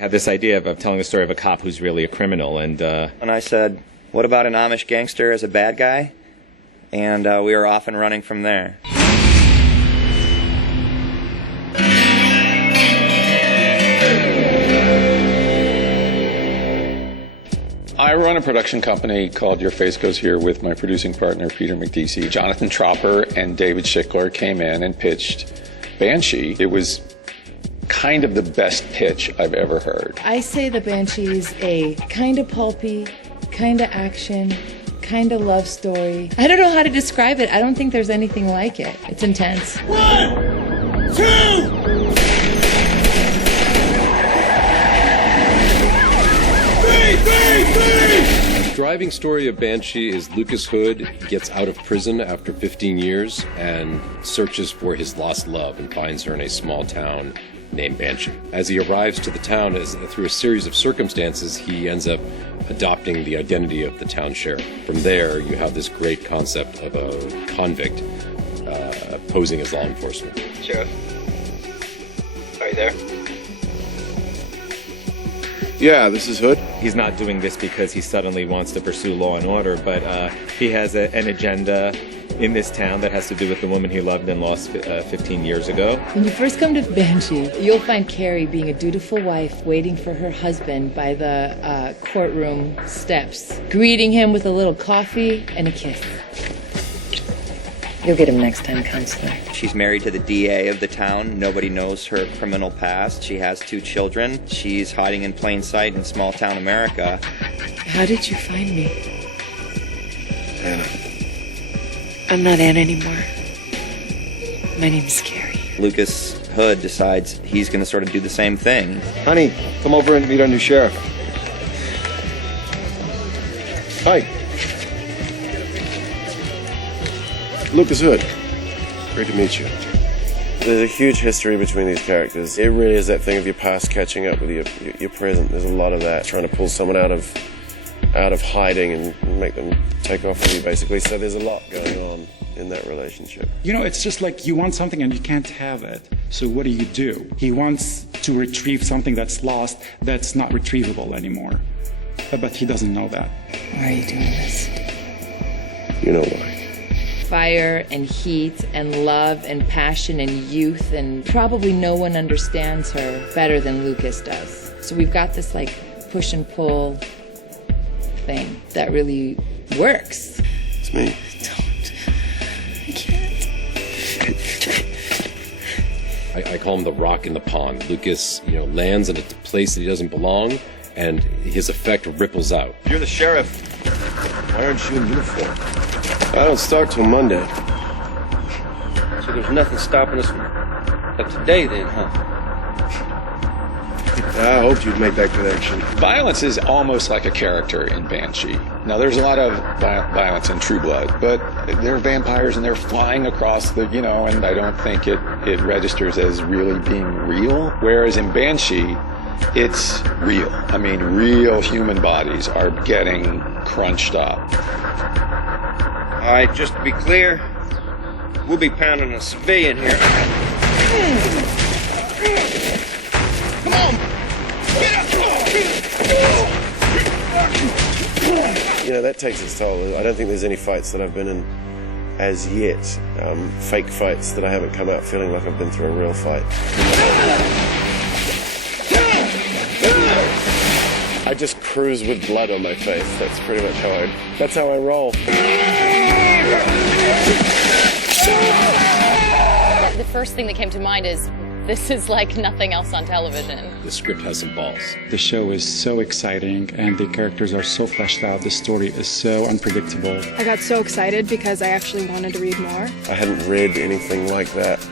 I had this idea of telling the story of a cop who's really a criminal, and I said, what about an Amish gangster as a bad guy? And we were off and running from there. I run a production company called Your Face Goes Here with my producing partner, Peter McDeesey. Jonathan Tropper and David Schickler came in and pitched Banshee. It was kind of the best pitch I've ever heard. I say the Banshee's a kind of pulpy, kind of action, kind of love story. I don't know how to describe it. I don't think there's anything like it. It's intense. 1, 2, 3! The driving story of Banshee is Lucas Hood gets out of prison after 15 years and searches for his lost love and finds her in a small town named Banshee. As he arrives to the town, through a series of circumstances, he ends up adopting the identity of the town sheriff. From there, you have this great concept of a convict posing as law enforcement. Sheriff, are you there? Yeah, this is Hood. he's not doing this because he suddenly wants to pursue law and order, but he has an agenda in this town that has to do with the woman he loved and lost 15 years ago. When you first come to Banshee, you'll find Carrie being a dutiful wife waiting for her husband by the courtroom steps, greeting him with a little coffee and a kiss. You'll get him next time, counselor. She's married to the DA of the town. Nobody knows her criminal past. She has 2 children. She's hiding in plain sight in small town America. How did you find me? Anna. I'm not Anna anymore. My name's Carrie. Lucas Hood decides he's going to sort of do the same thing. Honey, come over and meet our new sheriff. Hi. Lucas Hood. Great to meet you. There's a huge history between these characters. It really is that thing of your past catching up with your present. There's a lot of that, trying to pull someone out of hiding and make them take off with you, basically. So there's a lot going on in that relationship. You know, it's just like you want something and you can't have it. So what do? He wants to retrieve something that's lost, that's not retrievable anymore. But he doesn't know that. Why are you doing this? You know why. Fire and heat and love and passion and youth, and probably no one understands her better than Lucas does. So we've got this like push and pull thing that really works. It's me. Don't. I can't. I call him the rock in the pond. Lucas, lands in a place that he doesn't belong, and his effect ripples out. You're the sheriff. Why aren't you in uniform? I don't start till Monday. So there's nothing stopping us from today then, huh? I hoped you'd make that connection. Violence is almost like a character in Banshee. Now, there's a lot of violence in True Blood, but they're vampires and they're flying across the, and I don't think it registers as really being real. Whereas in Banshee, it's real. I mean, real human bodies are getting crunched up. All right, just to be clear, we'll be pounding a civilian here. Come on! Get up! That takes its toll. I don't think there's any fights that I've been in as yet. Fake fights that I haven't come out feeling like I've been through a real fight. I just cruise with blood on my face. That's pretty much that's how I roll. The first thing that came to mind is this is like nothing else on television. The script has some balls. The show is so exciting and the characters are so fleshed out. The story is so unpredictable. I got so excited because I actually wanted to read more. I hadn't read anything like that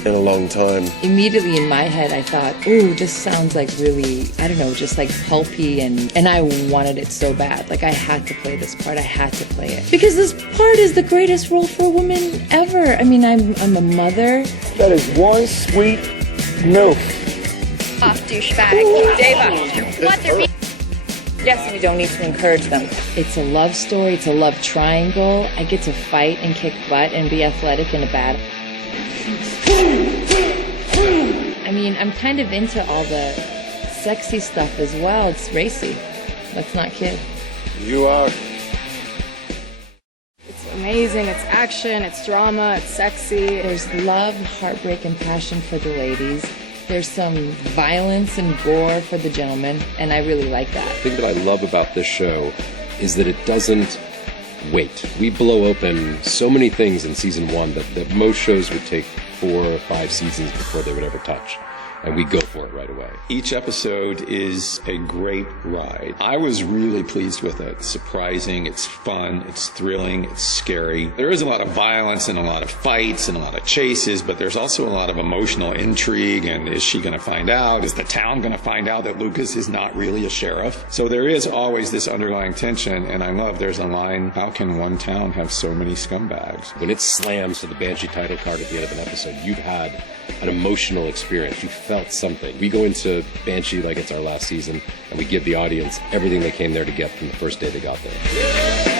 in a long time. Immediately in my head, I thought, ooh, this sounds like really, I don't know, just like pulpy, and I wanted it so bad. Like, I had to play this part. I had to play it. Because this part is the greatest role for a woman ever. I mean, I'm a mother. That is one sweet milk. Off, douchebag. Dave, what the Yes, we don't need to encourage them. It's a love story. It's a love triangle. I get to fight and kick butt and be athletic in a battle. I I mean, I'm kind of into all the sexy stuff as well. It's racy. Let's not kid. You are. It's amazing. It's action. It's drama. It's sexy. There's love, heartbreak, and passion for the ladies. There's some violence and gore for the gentlemen, and I really like that. The thing that I love about this show is that it doesn't wait. We blow open so many things in season 1 that most shows would take 4 or 5 seasons before they would ever touch. And we go for it right away. Each episode is a great ride. I was really pleased with it. It's surprising, it's fun, it's thrilling, it's scary. There is a lot of violence and a lot of fights and a lot of chases, but there's also a lot of emotional intrigue. And is she going to find out? Is the town going to find out that Lucas is not really a sheriff? So there is always this underlying tension, and I love there's a line, how can one town have so many scumbags? When it slams to the Banshee title card at the end of an episode, you've had an emotional experience. You felt something. We go into Banshee like it's our last season, and we give the audience everything they came there to get from the first day they got there.